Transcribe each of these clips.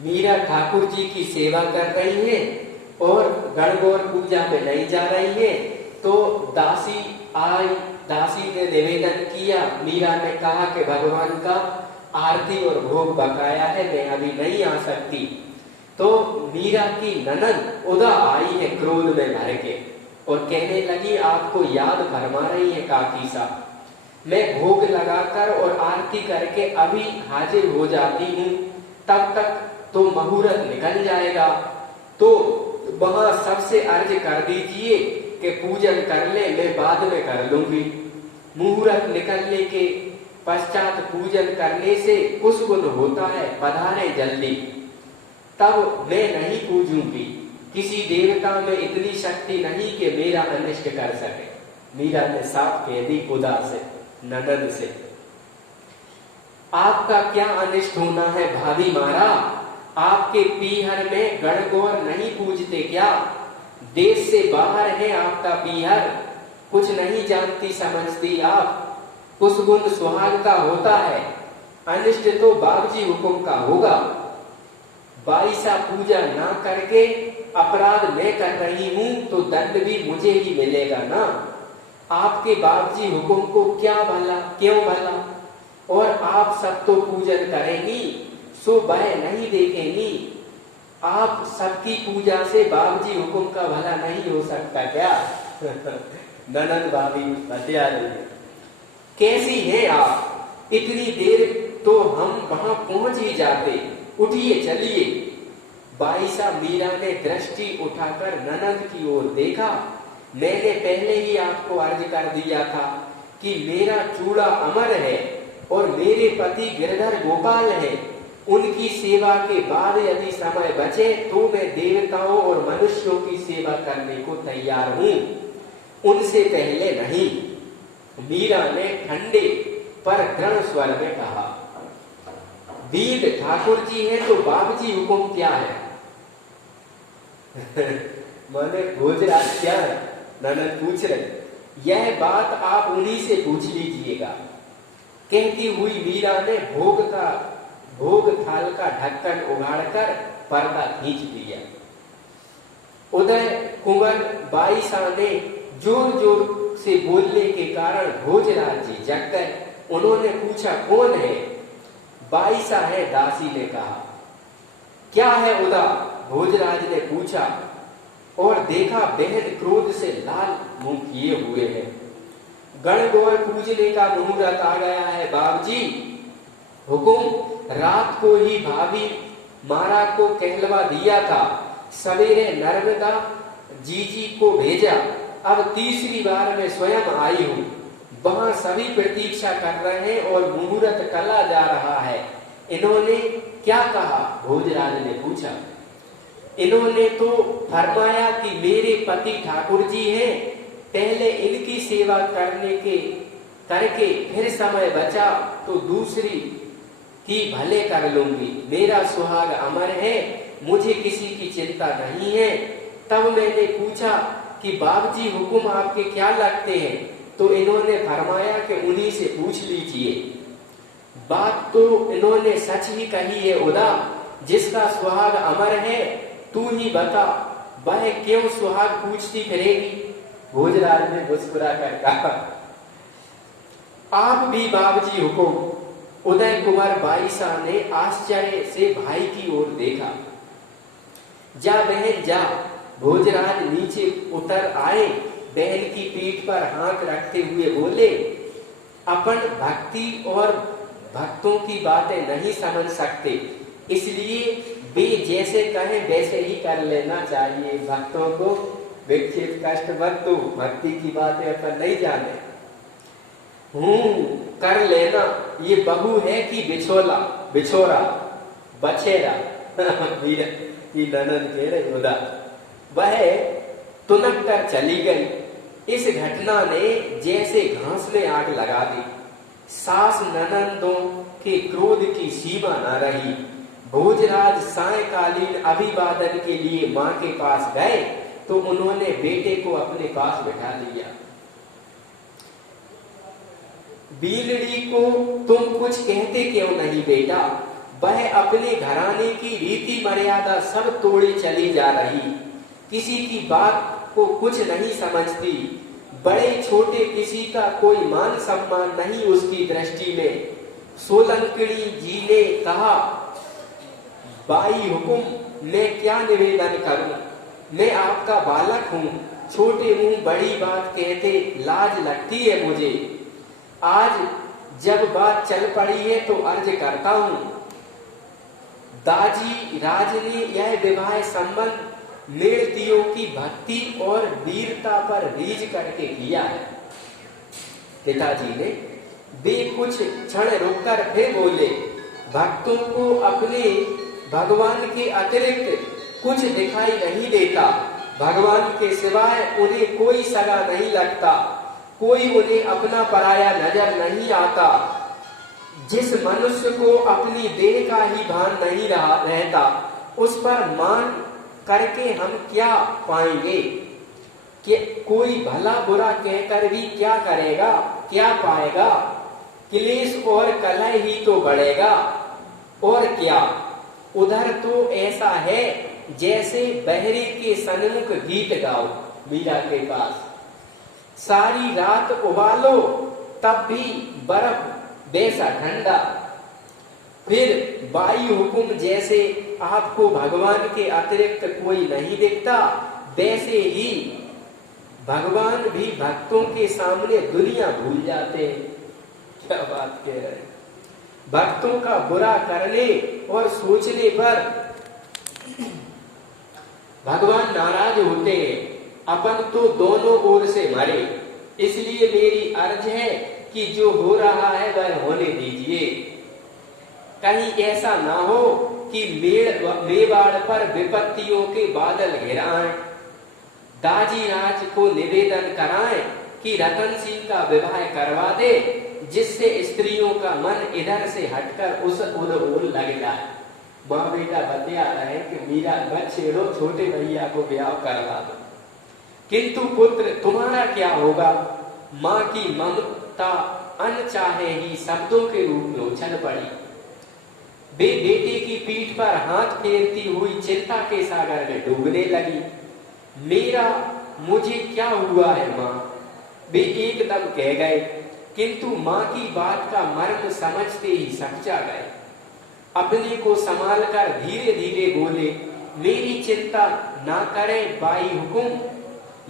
मीरा ठाकुर जी की सेवा कर रही है और गणगौर पूजा में नहीं जा रही है। तो दासी आई, दासी ने निवेदन किया। मीरा ने कहा कि भगवान का आरती और भोग बकाया है, मैं अभी नहीं आ सकती। तो मीरा की ननद उदा आई है क्रोध में भर के और कहने लगी, आपको याद फरमा रही है काकी साहब, मैं भोग लगाकर और आरती करके अभी हाजिर हो जाती हूँ, तब तक तो मुहूर्त निकल जाएगा। तो वहां सबसे अर्ज कर दीजिए कि पूजन कर ले, मैं बाद में कर लूंगी। मुहूर्त निकलने के पश्चात पूजन करने से कुछ गुण होता है, पधारे जल्दी, तब मैं नहीं पूजूंगी। किसी देवता में इतनी शक्ति नहीं कि मेरा अनिष्ट कर सके। मीरा ने साफ कह दी खुदा से, ननद से, आपका क्या अनिष्ट होना है भाभी मारा? आपके पीहर में गणगौर नहीं पूजते क्या? देश से बाहर है आपका पीहर, कुछ नहीं जानती समझती आप। कुछ गुण सुहाग का होता है, अनिष्ट तो बाबजी हुकुम का होगा। बाईसा पूजा ना करके अपराध मैं कर रही हूं तो दंड भी मुझे ही मिलेगा ना। आपके बाबजी हुकुम को क्या भला, क्यों भला? और आप सब तो पूजन करेंगी, सो वह नहीं देखेंगी। आप सबकी पूजा से बाबजी हुकुम का भला नहीं हो सकता क्या? ननद भाभी बतिया रही है, कैसी है आप? इतनी देर तो हम वहां पहुंच ही जाते, उठिए चलिए। बाईसा मीरा ने दृष्टि उठाकर ननद की ओर देखा। मैंने पहले ही आपको अर्ज कर दिया था कि मेरा चूड़ा अमर है और मेरे पति गिरधर गोपाल है। उनकी सेवा के बाद यदि समय बचे तो मैं देवताओं और मनुष्यों की सेवा करने को तैयार हूं, उनसे पहले नहीं। मीरा ने ठंडे पर दृढ़ स्वर में कहा, वीर ठाकुर जी है तो बाबूजी हुकुम क्या है? मैंने भोजराज क्या है? ननद पूछ रहे, यह बात आप उन्हीं से पूछ लीजिएगा। कहती हुई मीरा ने भोग थाल का ढक्कन उगाड़कर पर्दा खींच दिया। उदय कुंवर बाईसा ने जोर जोर से बोलने के कारण भोजराज जी जग गए। उन्होंने पूछा, कौन है? बाईसा है, दासी ने कहा। क्या है उदा? भोजराज ने पूछा और देखा बहन क्रोध से लाल मुंह किए हुए हैं। गणगौर पूजने का मुहूर्त आ गया है बाबूजी। हुकुम रात को ही भाभी मारा को कहलवा दिया था, सवेरे नर्मदा जीजी को भेजा, अब तीसरी बार मैं स्वयं आई हूँ। वहां सभी प्रतीक्षा कर रहे हैं और मुहूर्त टला जा रहा है। इन्होंने क्या कहा? भोजराज ने पूछा। इन्होंने तो फरमाया कि मेरे पति ठाकुर जी हैं, पहले इनकी सेवा करके फिर समय बचा तो दूसरी की भले कर लूंगी। मेरा सुहाग अमर है, मुझे किसी की चिंता नहीं है। तब मैंने पूछा कि बाबूजी हुकुम आपके क्या लगते हैं? तो इन्होंने फरमाया कि उन्हीं से पूछ लीजिए। बात तो इन्होंने सच ही कही है उदा, जिसका सुहाग अमर है तू ही बता, वह क्यों सुहाग पूछती फिरेगी? भोजराज ने मुस्कुरा कर कहा, आप भी बाबूजी हुकुम। उदय कुमार बाईसा ने आश्चर्य से भाई की ओर देखा। जा बहन जा। भोजराज नीचे उतर आए, बहन की पीठ पर हाथ रखते हुए बोले, अपन भक्ति और भक्तों की बातें नहीं समझ सकते, इसलिए वे जैसे कहें वैसे ही कर लेना चाहिए। भक्तों को विक्षेप कष्ट मत दो, भक्ति की बातें अपन नहीं जाने। कर लेना, ये बहू है कि बिछोरा बछेरा। की ननद कह रही उदा, वह तुनक कर चली गई। इस घटना ने जैसे घास में आग लगा दी। सास ननंदों के क्रोध की सीमा न रही। भोजराज सायकालीन अभिवादन के लिए मां के पास गए तो उन्होंने बेटे को अपने पास बैठा लिया। बीलड़ी को तुम कुछ कहते क्यों नहीं बेटा? वह अपने घराने की रीति मर्यादा सब तोड़े चली जा रही, किसी की बात को कुछ नहीं समझती, बड़े छोटे किसी का कोई मान सम्मान नहीं उसकी दृष्टि में। सोलंकड़ी जी ने कहा, बाई हुकुम, मैं क्या निवेदन करूं, मैं आपका बालक हूं, छोटे मुंह बड़ी बात कहते लाज लगती है मुझे। आज जब बात चल पड़ी है तो अर्ज करता हूं। दाजी राज ने यह विवाह संबंध मेलतियों की भक्ति और वीरता पर रीझ करके किया है। पिताजी ने वे कुछ क्षण रुककर फिर बोले, भक्तों को अपने भगवान के अतिरिक्त कुछ दिखाई नहीं देता, भगवान के सिवाय उन्हें कोई सगा नहीं लगता, कोई उन्हें अपना पराया नजर नहीं आता। जिस मनुष्य को अपनी देह का ही भान नहीं रहता, उस पर मान करके हम क्या पाएंगे? कि कोई भला बुरा कहकर भी क्या करेगा, क्या पाएगा? क्लेश और कलह ही तो बढ़ेगा, और क्या? उधर तो ऐसा है जैसे बहरे के सन्मुख गीत गाओ, मीरा के पास सारी रात उबालो तब भी बर्फ वैसा ठंडा। फिर वायु हुकुम जैसे आपको भगवान के अतिरिक्त कोई नहीं दिखता, वैसे ही भगवान भी भक्तों के सामने दुनिया भूल जाते हैं। क्या बात कह रहे हैं? भक्तों का बुरा करने और सोचने पर भगवान नाराज होते हैं। अपन तो दोनों ओर से मरे, इसलिए मेरी अर्ज है कि जो हो रहा है वह होने दीजिए। कहीं ऐसा ना हो कि मेवाड़ पर विपत्तियों के बादल घिराएं। दाजी राज को निवेदन कराएं कि रतन सिंह का विवाह करवा दे, जिससे स्त्रियों का मन इधर से हटकर उस ओर लग जाए। माँ बेटा बतिया रहे कि मीरा मत छेड़ो, छोटे भैया को ब्याह करवा दो। किंतु पुत्र तुम्हारा क्या होगा? माँ की ममता अनचाहे ही शब्दों के रूप में उछल पड़ी। वे बेटे की पीठ पर हाथ फेरती हुई चिंता के सागर में डूबने लगी। मेरा मुझे क्या हुआ है माँ? वे एकदम कह गए, किंतु माँ की बात का मर्म समझते ही सकचा गए। अपने को संभाल कर धीरे धीरे बोले, मेरी चिंता ना करें बाई हुकुम।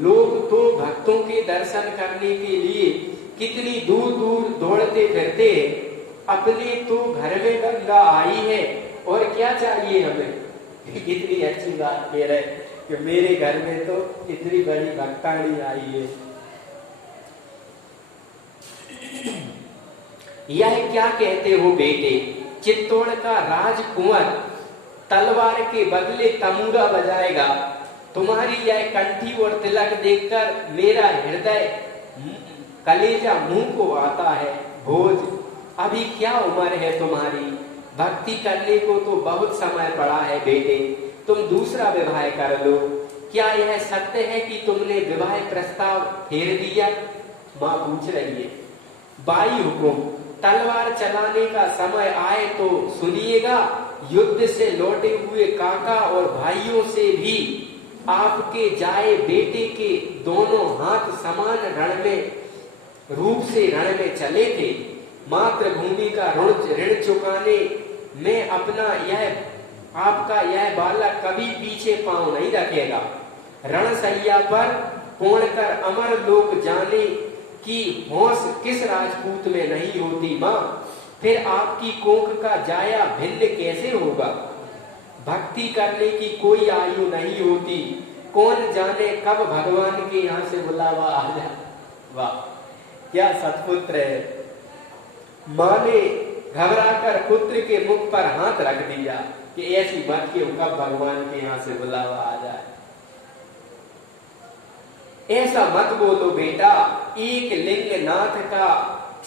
लोग तो भक्तों के दर्शन करने के लिए कितनी दूर दूर दौड़ते फिरते हैं, अपने तो घर में गंगा आई है, और क्या चाहिए हमें? कितनी अच्छी बात कह रहे कि मेरे घर में तो इतनी बड़ी भक्तानी आई है। यह क्या कहते हो बेटे? चित्तौड़ का राजकुंवर तलवार के बदले तमूरा बजाएगा। तुम्हारी यह कंठी और तिलक देखकर मेरा हृदय कलेजा मुंह को आता है। भोज, अभी क्या उम्र है तुम्हारी? भक्ति करने को तो बहुत समय पड़ा है बेटे, तुम दूसरा विवाह कर लो। क्या यह सत्य है कि तुमने विवाह प्रस्ताव फेर दिया? माँ पूछ रही है। बाई हुकुम, तलवार चलाने का समय आए तो सुनिएगा। युद्ध से लौटे हुए काका और भाइयों से भी आपके जाए बेटे के दोनों हाथ समान रण में रूप से रण में चले थे। मातृभूमि का ऋण चुकाने में अपना आपका यह बालक कभी पीछे पांव नहीं रखेगा। रणसैया पर पौड़ कर अमर लोग जाने की होश किस राजपूत में नहीं होती माँ? फिर आपकी कोख का जाया भिन्न कैसे होगा? भक्ति करने की कोई आयु नहीं होती, कौन जाने कब भगवान के यहाँ से बुलावा आ जाए। वाह, क्या सत्पुत्र है। माँ ने घबराकर पुत्र के मुख पर हाथ रख दिया कि ऐसी बात की कब भगवान के यहाँ से बुलावा आ जाए। ऐसा मत बोलो बेटा, एक लिंगनाथ का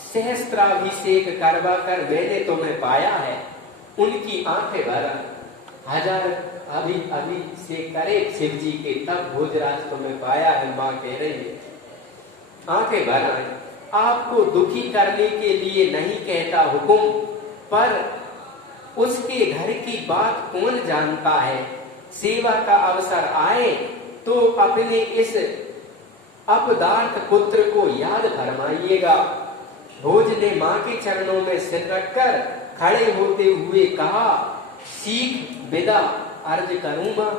सहस्त्राभिषेक करवा कर मैंने तुम्हें पाया है। उनकी आंखें भरा, हजार अभिषेक करे शिव जी के, तब भोजराज तुम्हें पाया है। माँ कह रही है, आंखें भरा है। आपको दुखी करने के लिए नहीं कहता हुकुम, पर उसके घर की बात कौन जानता है। सेवा का अवसर आए तो अपने इस अपदार्थ पुत्र को याद फरमाइएगा। भोज ने मां के चरणों में सिर रखकर खड़े होते हुए कहा, सीख विदा अर्ज करूंगा।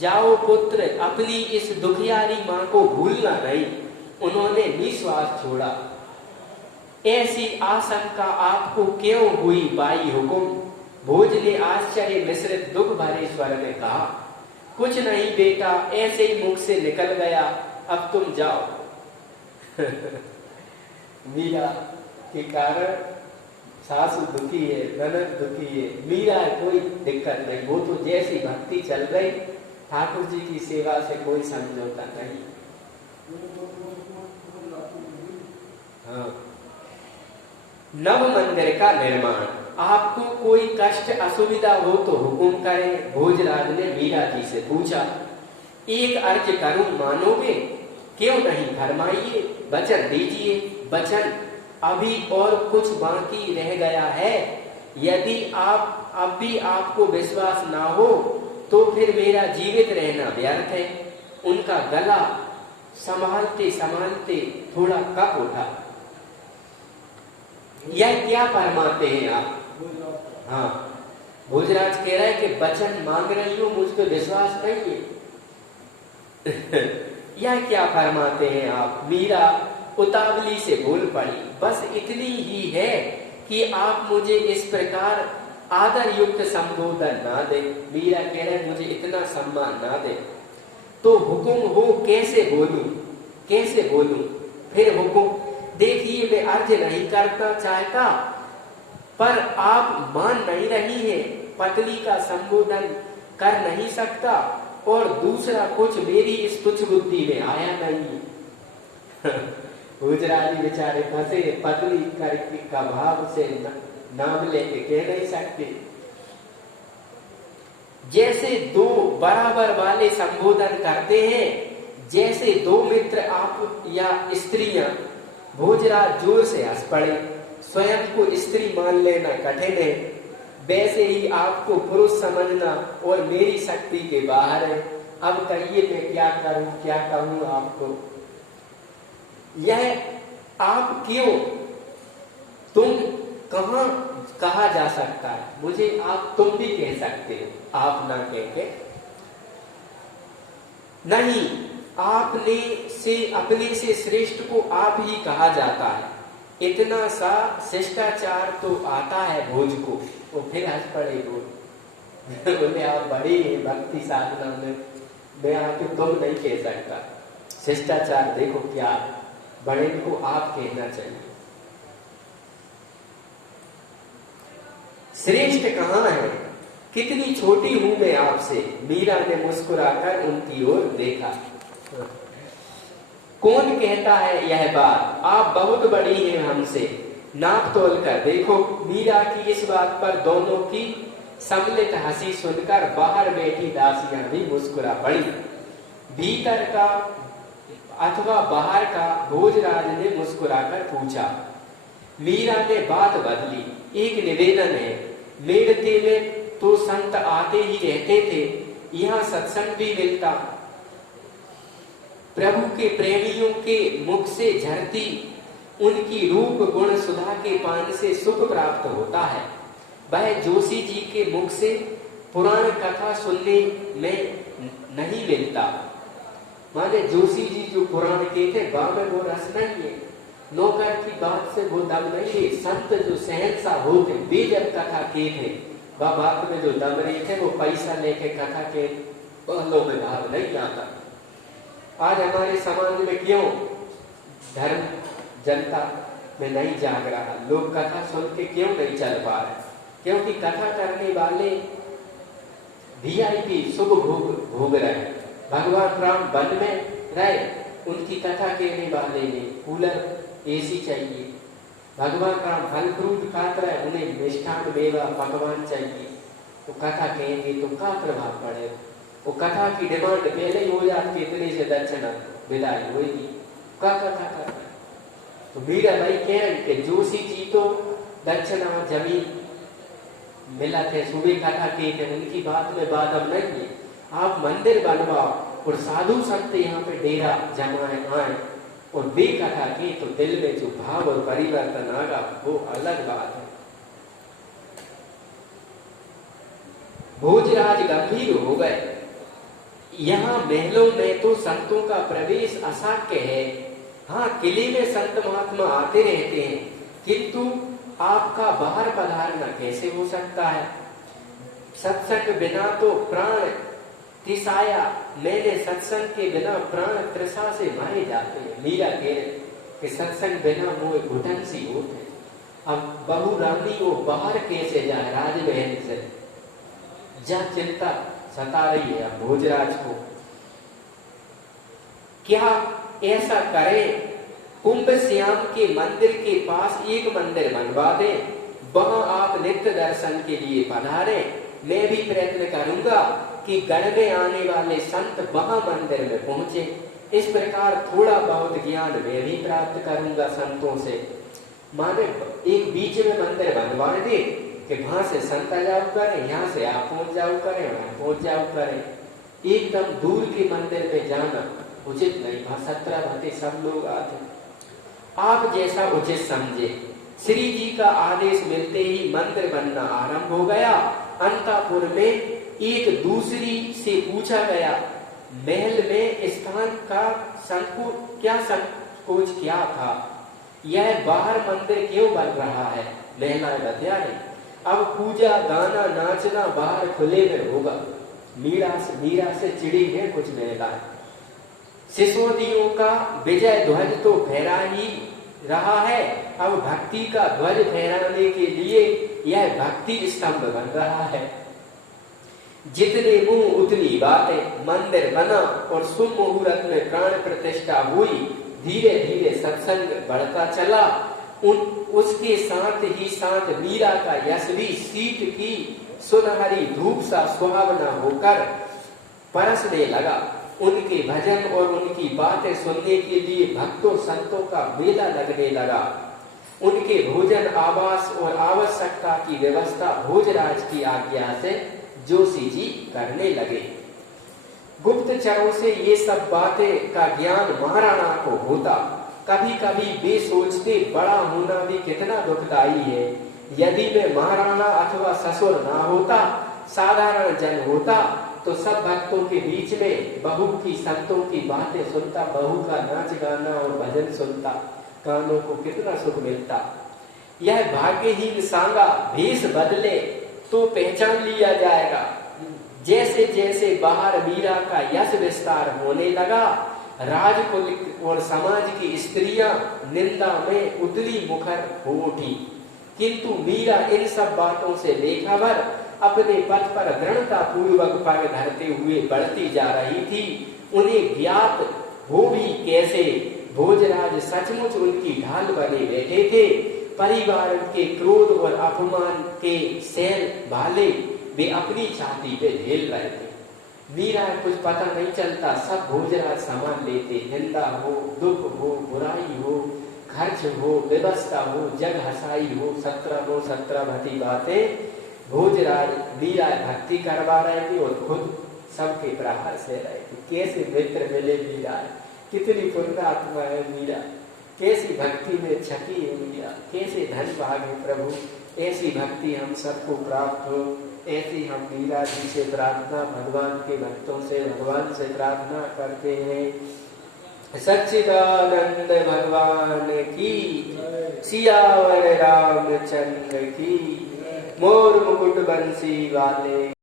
जाओ पुत्र, अपनी इस दुखियारी मां को भूलना नहीं। उन्होंने निश्वास छोड़ा। ऐसी आशंका आपको क्यों हुई बाई हुकुम। भोज ने आश्चर्य मिश्रित दुख भरे स्वर में कहा, कुछ नहीं बेटा, ऐसे ही मुख से निकल गया, अब तुम जाओ। मीरा के कारण सासू दुखी है, ननद दुखी है, मीरा कोई दिक्कत नहीं, वो तो जैसी भक्ति चल रही, ठाकुर जी की सेवा से कोई समझौता नहीं। हाँ। नव मंदिर का निर्माण। आपको कोई कष्ट असुविधा हो तो हुक्म करें। भोजराज ने मीरा जी से पूछा, एक अर्ज करूं, मानोगे? क्यों नहीं, फरमाइए, वचन दीजिए। वचन, अभी और कुछ बाकी रह गया है। यदि आप अब भी आपको विश्वास ना हो तो फिर मेरा जीवित रहना व्यर्थ है। उनका गला संभालते संभालते थोड़ा कप उठा। यह क्या फरमाते हैं आप? हाँ, भोजराज कह रहा है कि वचन मांग रही हूं, मुझ पर विश्वास नहीं है। यह क्या फरमाते हैं आप? मीरा उतावली से बोल पड़ी, बस इतनी ही है कि आप मुझे इस प्रकार आदर युक्त संबोधन ना दे। मीरा कह रहे मुझे इतना सम्मान ना दे तो हुक्म हो, कैसे बोलूं, कैसे बोलूं? फिर हुक्म, देखिए मैं अर्ज नहीं करना चाहता, पर आप मान नहीं रही है, पत्नी का संबोधन कर नहीं सकता, और दूसरा कुछ मेरी इस तुच्छ बुद्धि में आया नहीं। गुजराती बेचारे फंसे, पत्नी करके का भाव से नाम लेके कह नहीं सकते। जैसे दो बराबर वाले संबोधन करते हैं, जैसे दो मित्र आप या स्त्रियां। भोजराज जोर से हंस पड़े। स्वयं को स्त्री मान लेना कठिन है, वैसे ही आपको पुरुष समझना और मेरी शक्ति के बाहर है। अब कहिए मैं क्या करूं, क्या कहूं आपको? यह आप क्यों, तुम कहां कहा जा सकता है? मुझे आप तुम भी कह सकते हो, आप ना कह के नहीं। आपने से अपने से श्रेष्ठ को आप ही कहा जाता है। इतना सा शिष्टाचार तो आता है भोज को। वो फिर हंस पड़े। बोले आप बड़ी भक्ति साधना में, मैं आपको तुम नहीं कह सकता। शिष्टाचार देखो क्या, बड़े को आप कहना चाहिए। श्रेष्ठ कहाँ है, कितनी छोटी हूं मैं आपसे। मीरा ने मुस्कुराकर उनकी ओर देखा। कौन कहता है यह बात, आप बहुत बड़ी हैं हमसे, नाप तोल कर देखो। मीरा की इस बात पर दोनों की सम्मिलित हंसी सुनकर बाहर बैठी दासियां भी मुस्कुरा पड़ी। भीतर का अथवा बाहर का, भोजराज ने मुस्कुराकर पूछा। मीरा ने बात बदली, एक निवेदन है, मेड़ते में तो संत आते ही रहते थे, यहाँ सत्संग भी मिलता। प्रभु के प्रेमियों के मुख से झरती उनकी रूप गुण सुधा के पान से सुख प्राप्त होता है। वह जोशी जी के मुख से पुराण कथा सुनने में नहीं मिलता। माने जोशी जी जो पुराण के थे, वहां में वो रस नहीं है, नौकर की बात से वो दम नहीं है। संत जो सहनशाह होते, वे जब कथा के थे, वह बात में जो दम रहे थे, वो पैसा लेके कथा के बहलों में भाव नहीं आता। आज हमारे समाज में क्यों धर्म जनता में नहीं जाग रहा, लोग कथा सुन के क्यों नहीं चल पा रहे? क्योंकि कथा करने वाले VIP शुभ भोग रहे। भगवान राम वन में रहे, उनकी कथा कहने वाले ने कूलर AC चाहिए। भगवान राम फल फ्रूट खाते रहे, उन्हें मिष्ठान मेवा पकवान चाहिए। तो कथा कहेंगे तो क्या प्रभाव पड़ेगा? वो कथा की डिमांड पहले ही हो जाती, इतने से दक्षिणा विदाई होगी। क्या कथा करना? तो मीरा भाई कह रहे कि जोशी जी तो दक्षिणा जमीन मिला थे सुबह कथा की थे, उनकी बात में बात अब नहीं है। आप मंदिर बनवाओ और साधु संत यहाँ पे डेरा जमाए आए और वे कथा की, तो दिल में जो भाव और परिवर्तन आगा वो अलग बात है। भोजराज गंभीर हो गए। यहाँ महलों में तो संतों का प्रवेश अशक्य है। हाँ, किले में संत महात्मा आते रहते हैं, किंतु आपका बाहर पधारना कैसे हो सकता है? सत्संग बिना तो प्राण तृषाया, मैंने सत्संग के बिना प्राण तृषा से मारे जाते हैं। मीरा कह रहे कि सत्संग बिना मोह घुटन सी होते। अब बहू रानी वो बाहर कैसे जाए राजमहल से? जहाँ चिंता सता रही है अब भोजराज को। क्या ऐसा करें, कुंभ श्याम के मंदिर के पास एक मंदिर बनवा दें, वहां आप नित्य दर्शन के लिए पधारे। मैं भी प्रयत्न करूंगा कि गण में आने वाले संत वहां मंदिर में पहुंचे। इस प्रकार थोड़ा बहुत ज्ञान मैं भी प्राप्त करूंगा संतों से। माने एक बीच में मंदिर बनवा दे कि वहां से संत आ जाओ करें, यहाँ से आप पहुंच जाओ करें, वहां पहुंच जाओ करें। एकदम दूर के मंदिर में जाना उचित नहीं। वहां 17 भटे सब लोग आते। आप जैसा उचित समझे। श्री जी का आदेश मिलते ही मंदिर बनना आरंभ हो गया। अंतापुर में एक दूसरी से पूछा गया, महल में स्थान का संकोच क्या था? यह बाहर मंदिर क्यों बन रहा है? महिलाएं बता रही, अब पूजा गाना नाचना बाहर खुले में होगा। मीरा से चिड़ी है कुछ महिलाएं। सिसोदियों का विजय ध्वज तो फहरा ही रहा है, अब भक्ति का ध्वज फहराने के लिए यह भक्ति स्तंभ बन रहा है। जितने मुंह उतनी बातें। मंदिर बना और शुभ मुहूर्त में प्राण प्रतिष्ठा हुई। धीरे धीरे सत्संग बढ़ता चला। उसके साथ ही साथ मीरा का यश भी शीत की सुनहरी धूप सा सुहावना होकर परसने लगा। उनके भजन और उनकी बातें सुनने के लिए भक्तों संतों का मेला लगने लगा। उनके भोजन आवास और आवश्यकता की व्यवस्था भोजराज की आज्ञा से जोशी जी करने लगे। गुप्तचरों से ये सब बातें का ज्ञान महाराणा को होता। कभी कभी वे सोचते बड़ा होना भी कितना दुखदाई है। यदि मैं महाराणा अथवा ससुर ना होता, साधारण जन होता, तो सब भक्तों के बीच में बहू की संतों की बातें सुनता, बहू का नाच गाना और भजन सुनता, कानों को कितना सुख मिलता। यह भाग्यहीन सांगा भेष बदले तो पहचान लिया जाएगा। जैसे जैसे बाहर मीरा का यश विस्तार होने लगा, राजकुल और समाज की स्त्रियां निंदा में उतली मुखर हो उठी, किंतु मीरा इन सब बातों से बेखबर अपने पथ पर दृढ़ता पूर्वक पग धरते हुए बढ़ती जा रही थी। उन्हें ज्ञात हो भी कैसे, भोजराज सचमुच उनकी ढाल बने बैठे थे। परिवार के क्रोध और अपमान के सैल भाले वे अपनी छाती पे झेल रहे थे। मीरा कुछ पता नहीं चलता, सब भोजराज संभाल लेते। निंदा हो, दुख हो, बुराई हो, खर्च हो, व्यवस्था हो, जग हसाई हो, 17 भटी बातें भोजराज मीरा भक्ति करवा रहे थे और खुद सबके प्रहार से रहे थे। कैसे मित्र मिले मीरा, कितनी पुण्यात्मा है मीरा, कैसी भक्ति में छकी है मीरा, कैसे धन भागे प्रभु। ऐसी भक्ति हम सबको प्राप्त हो, ऐसी हम मीरा जी से प्रार्थना, भगवान के भक्तों से भगवान से प्रार्थना करते हैं। सच्चिदानंद भगवान की, सियावर रामचंद्र की, मोर मुकुट बंसी वाले।